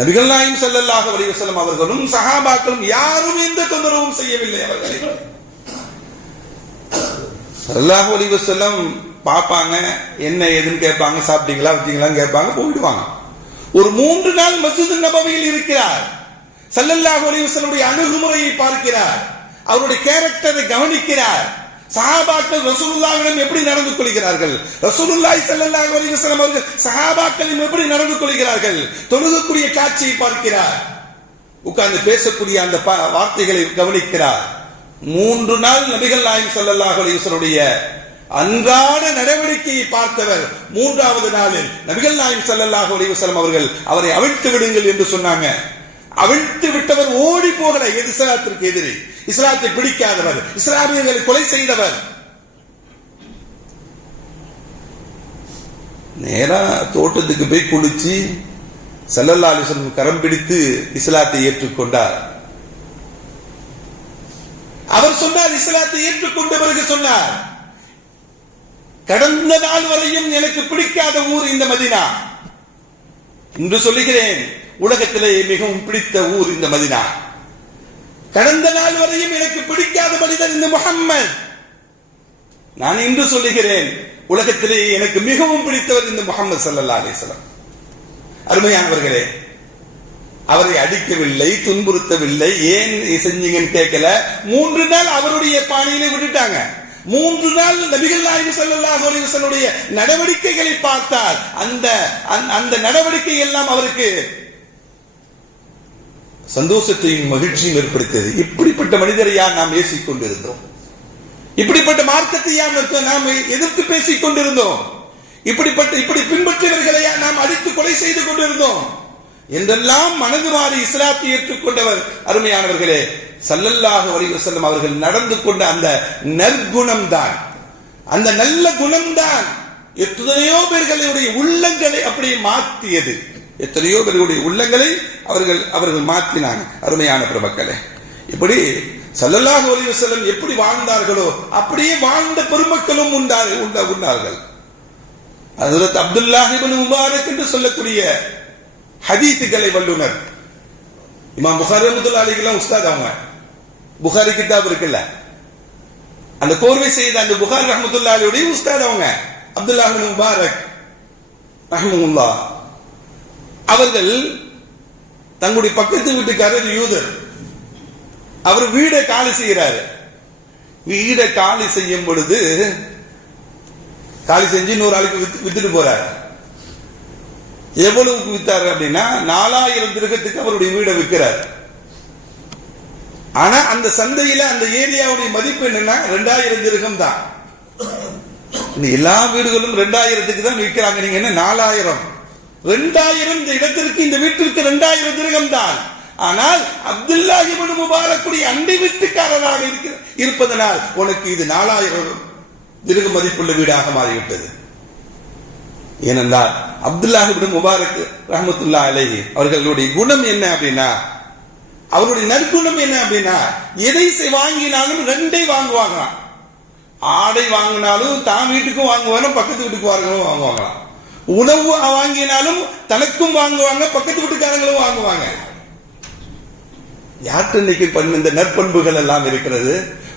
நபிகள் நாயகம் ஸல்லல்லாஹு அலைஹி வஸல்லம் அவர்களும் சஹாபாக்களும் யாரும் எந்த தொந்தரவும் செய்யவில்லை. அவர்களை ஸல்லல்லாஹு அலைஹி வஸல்லம் பாப்பாங்க, என்ன ஏதுன்னு கேட்பாங்க, சாப்பிட்டீங்களா வச்சீங்களான்னு கேட்பாங்க, போயிடுவாங்க. ஒரு 3 நாள் மஸ்ஜிதுன் நபவியில் இருக்கிறார். ஸல்லல்லாஹு அலைஹி வஸல்லம் அணுகுமுறையை பார்க்கிறார், அவருடைய கேரக்டரை கவனிக்கிறார். சஹாபாக்கள் ரசூலுல்லாஹ்விடம் எப்படி நடந்து கொள்கிறார்கள், ரசூலுல்லாஹி ஸல்லல்லாஹு அலைஹி வஸல்லம் அவர்கள் சஹாபாக்களிடம் எப்படி நடந்து கொள்கிறார்கள், தொழுகக்கூடிய காட்சியை பார்க்கிறார், உட்கார்ந்து பேசக்கூடிய அந்த வார்த்தைகளை கவனிக்கிறார். 3 நாள் நபிகள் நாயகம் ஸல்லல்லாஹு அலைஹி வஸல்லம் அன்றாட நடவடிக்கையை பார்த்தவர். 3வது நாளில் நபிகள் நாயகம் ஸல்லல்லாஹு அலைஹி வஸல்லம் அவர்கள் அவரை அவிழ்த்து விடுங்கள் என்று சொன்னாங்க. அவிழ்த்து விட்டவர் ஓடி போகல. இஸ்லாத்திற்கு எதிரி, இஸ்லாத்தை பிடிக்காதவர், இஸ்லாமியர்களை கொலை செய்தவர். நேரா தோட்டத்துக்கு போய் குளிச்சு ஸல்லல்லாஹு அலைஹி வஸல்லம் கரம் பிடித்து இஸ்லாத்தை ஏற்றுக்கொண்டார். அவர் சொன்னார், இஸ்லாத்தை ஏற்றுக்கொண்ட பிறகு சொன்னார், கடந்த நாள் வரையும் எனக்கு பிடிக்காத ஊர் இந்த மதீனா, இன்று சொல்லுகிறேன் உலகத்திலே மிகவும் பிடித்த ஊர் இந்த மதீனா. கடந்த நாள் வரையும் எனக்கு பிடிக்காத மனிதன் இந்த முஹம்மது. நான் இன்று சொல்லுகிறேன் உலகத்திலே எனக்கு மிகவும் பிடித்தவர் இந்த முஹம்மது ஸல்லல்லாஹு அலைஹி வஸல்லம். அருமையானவர்களே, அவரை அடிக்கவில்லை, துன்புறுத்தவில்லை, ஏன் செஞ்சீங்கன்னு கேட்கல. 3 நாள் அவருடைய பாணியிலே விட்டுட்டாங்க. 3 நாள் நபிகள் நாயகம் ஸல்லல்லாஹு அலைஹி வஸல்லம் நடவடிக்கைகளை பார்த்தால் அந்த நடவடிக்கை எல்லாம் அவருக்கு சந்தோஷத்தையும் மகிழ்ச்சியும் ஏற்படுத்தியது. இப்படிப்பட்ட மனிதரையா நாம் ஏசிக் கொண்டிருந்தோம்? இப்படிப்பட்ட மார்க்கத்தையா நாம் எதிர்த்து பேசிக் கொண்டிருந்தோம்? இப்படி பின்பற்றியவர்களையா நாம் அடித்து கொலை செய்து கொண்டிருந்தோம்? என்றெல்லாம் மனது மாறி இஸ்லாத்தை ஏற்றுக்கொண்டவர் அருமையானவர்களே ஸல்லல்லாஹு அலைஹி வஸல்லம் அவர்கள் நடந்து கொண்ட அந்த நற்குணம் தான், அந்த நல்ல குணம் தான் எத்தனையோ பேர்களுடைய உள்ளங்களை அப்படியே மாற்றியது. எத்தனையோ பேர்களுடைய உள்ளங்களை அவர்கள் மாற்றினாங்க. அருமையான பெருமக்களே, இப்படி ஸல்லல்லாஹு அலைஹி வஸல்லம் எப்படி வாழ்ந்தார்களோ அப்படியே வாழ்ந்த பெருமக்களும் உண்டார்கள். ஹஜ்ரத் அப்துல்லாஹ் இப்னு முபாரக் என்று சொல்லக்கூடிய ஹதீஸுகளை வல்லுனர் இமாம் புகாரி ரஹ்மத்துல்லாஹி அலைஹி உஸ்தாத். அவங்க புகாரி கிதாப் இருக்குல்ல, அந்த கோர்வை செய்த அந்த புகாரி ரஹ்மத்துல்லாஹி அலைஹி உஸ்தாத் அவங்க அப்துல்லாஹ் இப்னு முபாரக் ரஹ்மத்துல்லாஹ். அவர்கள் தங்களுடைய பக்கத்து வீட்டுக்காரர் யூதர், அவர் வீடை காலி செய்கிறாரு. வீடை காலி செய்யும் பொழுது காலி செஞ்சு இன்னொரு ஆளுக்கு வித்துட்டு போறாரு. எவ்வளவுக்கு வித்தாரு அப்படின்னா 4000 திரகத்துக்கு அவருடைய வீடை விற்கிறார். ஆனா அந்த சந்தையில அந்த ஏரியாவுடைய மதிப்பு என்னன்னா 2000 திரகம் தான். எல்லா வீடுகளும் 2000க்கு தான் விற்கிறாங்க. நீங்க என்ன 4000? 2000 இந்த இடத்திற்கு, இந்த வீட்டிற்கு 2000 திரகம் தான். ஆனால் அப்துல்லாஹ் இப்னு முபாரக்குடைய அண்டை வீட்டுக்காரராக இருப்பதனால் உனக்கு இது 4000 திரகம் மதிப்புள்ள வீடாக மாறிவிட்டது. ஏனென்றால் அப்துல்லாஹ் இப்னு முபாரக் ரஹ்மத்துல்லாஹி அலைஹி அவர்களுடைய குணம் என்ன அப்படின்னா, அவருடைய நற்குணம் என்ன அப்படின்னா, எதை வாங்கினாலும் 2 வாங்குவாங்க. ஆடை வாங்கினாலும் தான் வீட்டுக்கும் வாங்குவாங்க, பக்கத்து வீட்டுக்கு வாங்குவாங்களாம். உணவு வாங்கினாலும் தனக்கும் வாங்குவாங்க, பக்கத்து வீட்டுக்காரங்களும் வாங்குவாங்க. யார்கிட்ட இன்னைக்கு இந்த நற்பண்புகள் எல்லாம் இருக்கிறது?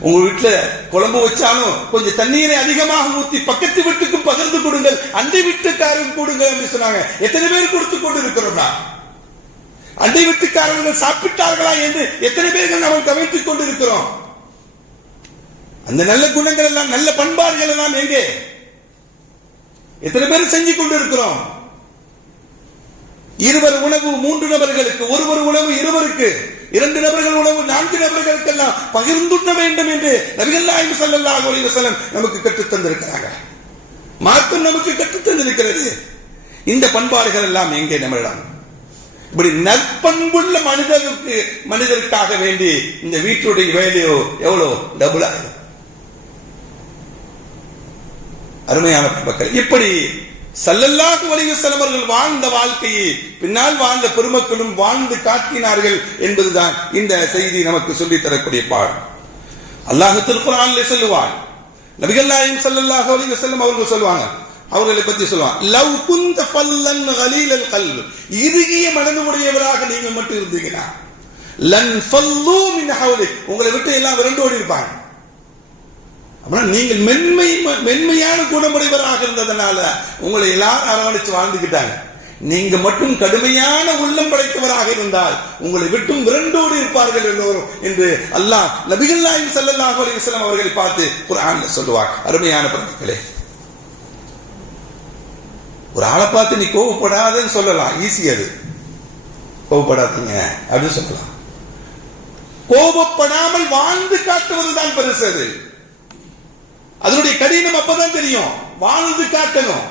உங்க வீட்டுல குழம்பு வச்சாலும் கொஞ்சம் தண்ணீரை அதிகமாக ஊற்றி பக்கத்து வீட்டுக்கும் பகிர்ந்து கொடுங்கள், அண்டை வீட்டுக்காரரும் கொடுங்க அப்படின்னு சொன்னாங்க. எத்தனை பேர் கொடுத்து கொண்டு இருக்கிறோம்னா? அண்டை வீட்டுக்காரர்கள் சாப்பிட்டார்களா என்று எத்தனை பேர்கள் நாம் கவனித்துக் கொண்டு இருக்கிறோம்? அந்த நல்ல குணங்கள் எல்லாம், நல்ல பண்பாடுகள் எல்லாம் எங்கே? எத்தனை பேர் செஞ்சு கொண்டு இருக்கிறோம்? 2 உணவு 3 நபர்களுக்கு, 1 உணவு 2 2 நபர்கள் உணவு 4 நபர்களுக்கு எல்லாம் பகிர்ந்துண்ண வேண்டும் என்று நபிகள் நாயகம் ஸல்லல்லாஹு அலைஹி வஸல்லம் நமக்கு கற்றுத் தந்திருக்கிறாங்க. மார்க்கம் நமக்கு கற்றுத் தந்திருக்கிறது. இந்த பண்பாடுகள் எல்லாம் எங்கே நம்மிடம்? இப்படி நற்பண்புள்ள மனிதருக்காக வேண்டி இந்த வீட்டுடைய வேலையோ எவ்வளவு டபுள் ஆகும். அருமையான மக்கள், இப்படி ஸல்லல்லாஹு அலைஹி வஸல்லம் அவர்கள் வாழ்ந்த வாழ்க்கையை பின்னால் வாழ்ந்த பெருமக்களும் வாழ்ந்து காட்டினார்கள் என்பதுதான் இந்த செய்தி நமக்கு சொல்லித் தரக்கூடிய பாடம். அல்லாஹ் திருக்குர்ஆனிலே சொல்லுவான், நபிகள் நாயகம் ஸல்லல்லாஹு அலைஹி வஸல்லம் அவர்கள் சொல்லுவாங்க, அவர்களை பற்றி சொல்லுவாங்க, லவ் குந்த ஃபல்லன் கலீலல் கல்ப், இறுகிய மனதுடையவராக நீங்க மட்டும் இருந்தீங்கன்னா லன் ஃபல்லு மின் ஹவ்லிக், உங்களை விட்டு எல்லாம் விரண்டோடி இருப்பாங்க. நீங்கள் மென்மையான குணமுடையவராக இருந்ததனால உங்களை எல்லாரும் அரவணைச்சு வாழ்ந்துகிட்டாங்க. நீங்க மட்டும் கடுமையான உள்ளம் படைத்தவராக இருந்தால் உங்களை விட்டும் விரண்டோடு இருப்பார்கள் எல்லோரும் என்று அல்லாஹ் நபிகள் நாயகம் ஸல்லல்லாஹு அலைஹி வஸல்லம் அவர்களை பார்த்து குர்ஆன்ல சொல்லுவார். அருமையான பெருமக்களே, ஒரு ஆளை பார்த்து நீ கோபப்படாதன்னு சொல்லலாம், ஈஸி. அது கோபப்படாதீங்க அப்படின்னு சொல்லலாம். கோபப்படாமல் வாழ்ந்து காட்டுவதுதான் பெருசு. அது அதனுடைய கடினம் அப்பதான் தெரியும். வாழ்ந்து காட்டணும்.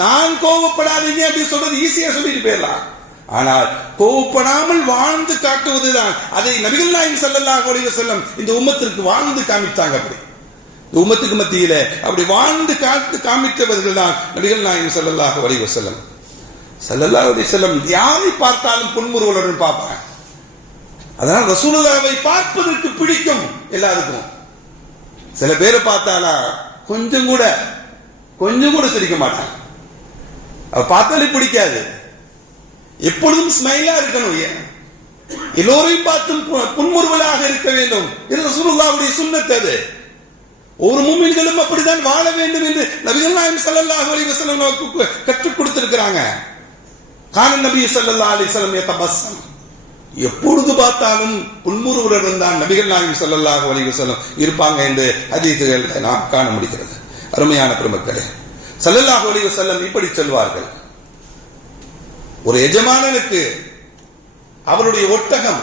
நான் கோபப்படாதீங்க அப்படின்னு சொல்றது ஈஸியா சொல்லிட்டு போயிடலாம். ஆனால் கோபப்படாமல் வாழ்ந்து காட்டுவதுதான், அதை நபிகள் நாயகம் ஸல்லல்லாஹு அலைஹி வஸல்லம் இந்த உம்மத்திற்கு வாழ்ந்து காமிச்சாங்க. அப்படி இந்த உம்மத்துக்கு மத்தியில அப்படி வாழ்ந்து காமித்தவர்கள் தான் நபிகள் நாயகம் ஸல்லல்லாஹு அலைஹி வஸல்லம். ஸல்லல்லாஹு அலைஹி வஸல்லம் யாரை பார்த்தாலும் புன்முறுவலுடன் பார்ப்பாங்க. அதனால் ரசூலுல்லாஹ்வை பார்ப்பதற்கு பிடிக்கும் எல்லாருக்கும். சில பேரை பார்த்தாலா கொஞ்சம் கூட சிரிக்க மாட்டாங்க. பார்த்தாலே பிடிக்காது. எப்பொழுதும் ஸ்மைலா இருக்கணும். எல்லோரையும் பார்த்தும் புன்முறுவலாக இருக்க வேண்டும். இது ரசூலுல்லாஹ்வுடைய சுன்னத். அது ஒரு முஃமின்களும் அப்படித்தான் வாழ வேண்டும் என்று நபிகள் நாயகம் ஸல்லல்லாஹு அலைஹி வஸல்லம் நமக்கு கற்றுக் கொடுத்திருக்கிறாங்க. கான நபி ஸல்லல்லாஹு அலைஹி வஸல்லம் யதபஸ்ஸம், எப்பொழுது பார்த்தாலும் புன்முறுவலுடன் தான் நபிகள் நாயகம் ஸல்லல்லாஹு அலைஹி வஸல்லம் இருப்பாங்க என்று ஹதீஸுகள் நாம் காண முடிகிறது. அருமையான பெருமக்களே, ஸல்லல்லாஹு அலைஹி வஸல்லம் இப்படி சொல்வார்கள், ஒரு எஜமானனுக்கு அவருடைய ஒட்டகம்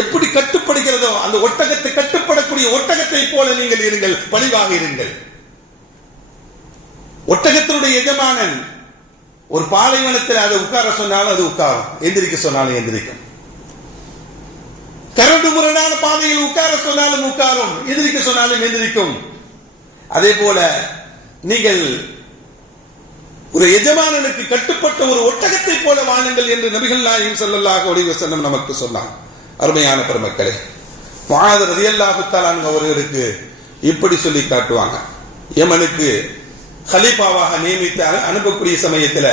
எப்படி கட்டுப்படுகிறதோ அந்த ஒட்டகத்தை கட்டுப்படக்கூடிய ஒட்டகத்தை போல நீங்கள் இருங்கள், பணிவாக இருங்கள். ஒட்டகத்தினுடைய எஜமானன் ஒரு பாலைவனத்தில் அதை உட்கார சொன்னாலும் அது உட்காரும், எந்திரிக்க சொன்னாலும் எந்திரிக்கும். கரடு முரடான பாதையில் உட்கார சொன்னாலும் உட்காரும், எந்திரிக்க சொன்னாலும் எந்திரிக்கும். அதே போல நீங்கள் ஒரு எஜமானனுக்கு கட்டுப்பட்ட ஒரு ஒட்டகத்தை போல வாழுங்கள் என்று நபிகள் நாயகம் ஸல்லல்லாஹு அலைஹி வஸல்லம் நமக்கு சொன்னார். அருமையான பெருமக்களே, முஆத் ரலியல்லாஹு தஆலா அவர்களுக்கு இப்படி சொல்லி காட்டுவாங்க. யமனுக்கு கலீஃபாவாக நியமித்து அனுப்பக்கூடிய சமயத்துல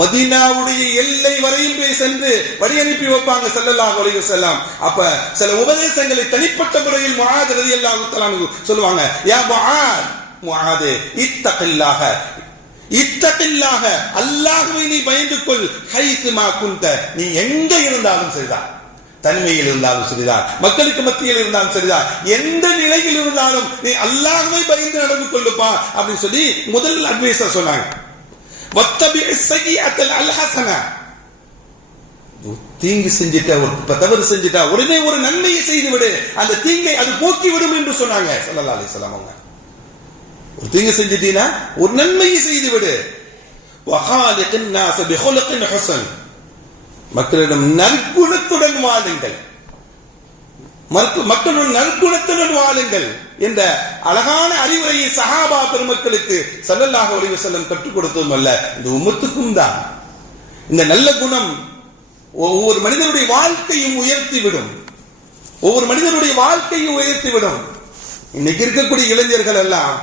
மதீனாவுடைய எல்லை வரையும் போய் சென்று வழி அனுப்பி வைப்பாங்க ஸல்லல்லாஹு அலைஹி வஸல்லம். அப்ப சில உபதேசங்களை தனிப்பட்ட முறையில் முஆத் ரலியல்லாஹு தஆலா சொல்லுவாங்க. யா முஆத் இத்தகில்லாஹ இத்தகில்லாஹ, அல்லாஹ்வை நீ பயந்து கொள். ஹைசுமா குந்த, நீ எங்க இருந்தாலும் சரிதான், தனிமையில் இருந்தாலும் சரிதான், மக்களுக்கு மத்தியில் இருந்தாலும் சரிதான், எந்த நிலையில் இருந்தாலும் நீ அல்லாஹ்வை பயந்து நடந்து கொள்ளுப்பா அப்படின்னு சொல்லி முதல் அட்வைஸா சொன்னாங்க. தீங்கு செஞ்சிட்ட, ஒரு தவறு செஞ்சிட்டா உடனே ஒரு நன்மையை செய்து விடு, அந்த தீங்கை அது போக்கி விடும் என்று சொன்னாங்க ஸல்லல்லாஹு அலைஹி வஸல்லம். அவங்க ஒரு தீங்கு செஞ்சிட்டீனா ஒரு நன்மையை செய்து விடு. வஹாலிகின் நாஸ பிஹுலுகின் ஹஸன், மக்களிடம் நற்குணத்துடன் வாழுங்கள், மக்களுடன் நற்குணத்துடன் வாழுங்கள் என்ற அழகான அறிவுரையை சஹாபா பெருமக்களுக்கு ஸல்லல்லாஹு அலைஹி வஸல்லம் கற்றுக் கொடுத்ததும் அல்ல, இந்த உம்மத்துக்கும் தான். இந்த நல்ல குணம் ஒவ்வொரு மனிதனுடைய வாழ்க்கையும் உயர்த்திவிடும், ஒவ்வொரு மனிதனுடைய வாழ்க்கையும் உயர்த்திவிடும். இன்னைக்கு இருக்கக்கூடிய இளைஞர்கள் எல்லாம்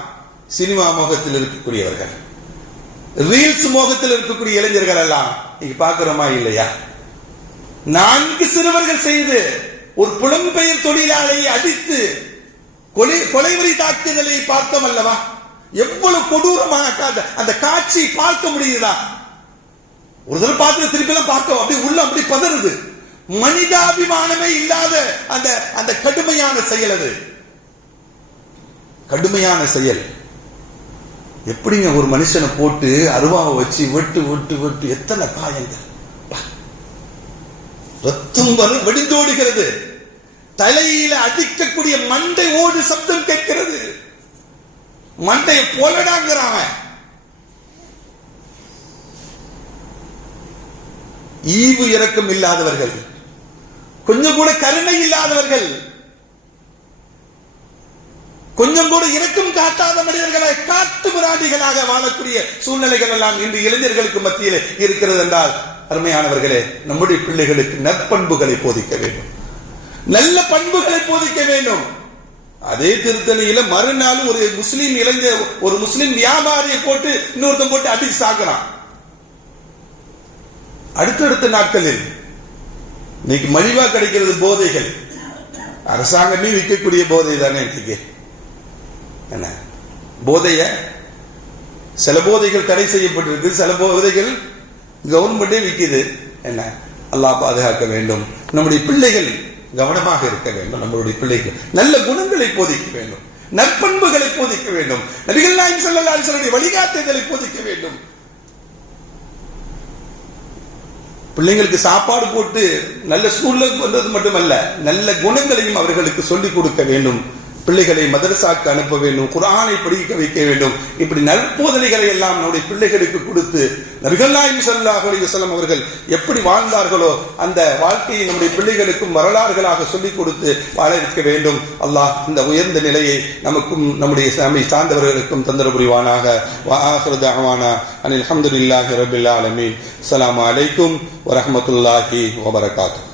சினிமா மோகத்தில் இருக்கக்கூடியவர்கள், ரீல்ஸ் மோகத்தில் இருக்கக்கூடிய இளைஞர்கள் எல்லாம் இன்னைக்கு பார்க்கிறோமா இல்லையா? 4 சிறுவர்கள் செய்து ஒரு புலம்பெயர் தொழிலாளியை அடித்து கொலைவரி தாக்குதலை பார்த்தோம் அல்லவா? எவ்வளவு கொடூரமான அந்த காட்சி பார்க்க முடியுதா? ஒரு தடவை பார்த்து திருப்பி எல்லாம் பார்க்க அப்படி உள்ள அப்படி பதறுது. மனிதாபிமானமே இல்லாத அந்த கடுமையான செயல், அது கடுமையான செயல். எப்படிங்க ஒரு மனுஷனை போட்டு அருவாவை வச்சு வெட்டு வெட்டு வெட்டு, எத்தனை காயங்கள், ரத்தம் வெடிந்தோடுகிறது, தலையில அடிக்கக்கூடிய மண்டை ஓடு சப்தம் கேட்கிறது, மண்டையை போலடாங்கிறாங்க. ஈவு இரக்கம் இல்லாதவர்கள், கொஞ்சம் கூட கருணை இல்லாதவர்கள், கொஞ்சம் கூட இரக்கம் காட்டாத மனிதர்களை காட்டு மிராண்டிகளாக வாழக்கூடிய சூழ்நிலைகள் எல்லாம் இன்று இளைஞர்களுக்கு மத்தியில் இருக்கிறது என்றால், அருமையானவர்களே, நம்முடைய பிள்ளைகளுக்கு நற்பண்புகளை போதிக்க வேண்டும், நல்ல பண்புகளை போதிக்க வேண்டும். அதே திருத்தணியில மறுநாள் ஒரு முஸ்லீம் இளைஞர், ஒரு முஸ்லீம் வியாபாரியை போட்டு இன்னொருத்தன் போட்டு அடிச்சு சாக்குறான். அடுத்தடுத்த நாட்களில் இன்னைக்கு மலிவா கிடைக்கிறது போதைகள், அரசாங்கமே விற்கக்கூடிய போதை தானே இன்னைக்கு. என்ன போதைய, சில போதைகள் தடை செய்யப்பட்டிருக்கு, சில போதைகள் கவர்மெண்டே விற்கிது. என்ன, அல்லாஹ் பாதுகாக்க வேண்டும். நம்முடைய பிள்ளைகள் கவனமாக இருக்க வேண்டும். நம்மளுடைய பிள்ளைகள் நல்ல குணங்களை போதிக்க வேண்டும், நற்பண்புகளை போதிக்க வேண்டும், நபிகள் நாயகம் ஸல்லல்லாஹு அலைஹி வஸல்லம் வழிகாட்டுதலை போதிக்க வேண்டும். பிள்ளைங்களுக்கு சாப்பாடு போட்டு நல்ல ஸ்கூல்ல வந்தது மட்டுமல்ல, நல்ல குணங்களையும் அவர்களுக்கு சொல்லிக் கொடுக்க வேண்டும். பிள்ளைகளை மதரசாக்கு அனுப்ப வேண்டும், குர்ஆனை படிக்க வைக்க வேண்டும். இப்படி நற்போதனைகளை எல்லாம் நம்முடைய பிள்ளைகளுக்கு கொடுத்து நபிகள் நாயகம் ஸல்லல்லாஹு அலைஹி வஸல்லம் அவர்கள் எப்படி வாழ்ந்தார்களோ அந்த வாழ்க்கையை நம்முடைய பிள்ளைகளுக்கும் வரலாறுகளாக சொல்லிக் கொடுத்து வாழ வைக்க வேண்டும். அல்லாஹ் இந்த உயர்ந்த நிலையை நமக்கும் நம்முடைய நம்மை சார்ந்தவர்களுக்கும் தந்தர புரிவானாக. வ ஆகிரு தஅவானா அனில் ஹம்துலில்லாஹி ரப்பில் ஆலமீன். அஸ்ஸலாமு அலைக்கும் வ ரஹ்மத்துல்லாஹி வ பரகாத்துஹு.